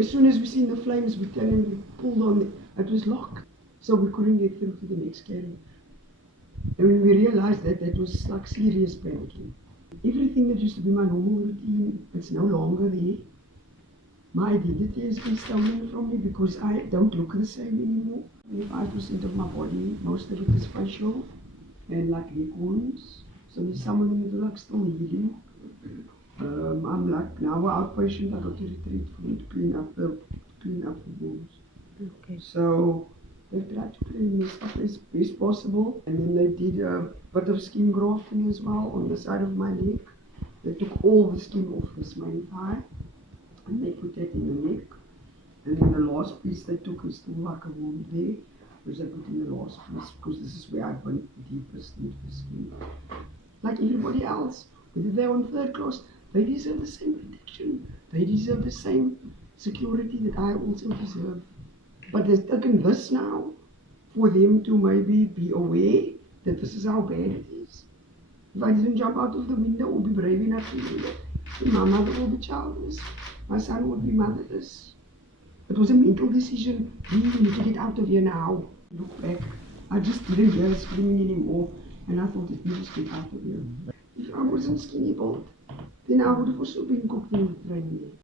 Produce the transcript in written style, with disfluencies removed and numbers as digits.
As soon as we seen the flames, we turned and we pulled on it. It was locked, so we couldn't get through to the next carriage. And when we realized that, that was like serious panicking. Everything that used to be my normal routine, it's no longer there. My identity has been stolen from me because I don't look the same anymore. 25% of my body, most of it is facial and like leg wounds. So there's someone in the like still healing. I'm like now an outpatient. I go to retreat for them to clean up the wounds. Okay. So they tried to clean this up as best possible, and then they did a bit of skin grafting as well on the side of my leg. They took all the skin off this main thigh, and they put that in the neck. And then the last piece they took is still like a wound there, which they put in the last piece because this is where I went deepest into the skin. Like everybody else, whether they're on third class, they deserve the same protection. They deserve the same security that I also deserve. But they've taken this now for them to maybe be aware that this is how bad it is. If I didn't jump out of the window or be brave enough to do that, then my mother will be childless. My son would be motherless. It was a mental decision. We need to get out of here now. Look back. I just didn't hear screaming anymore. And I thought, let me just get out of here. If I wasn't skinny built, then I would have also been cooked in the training.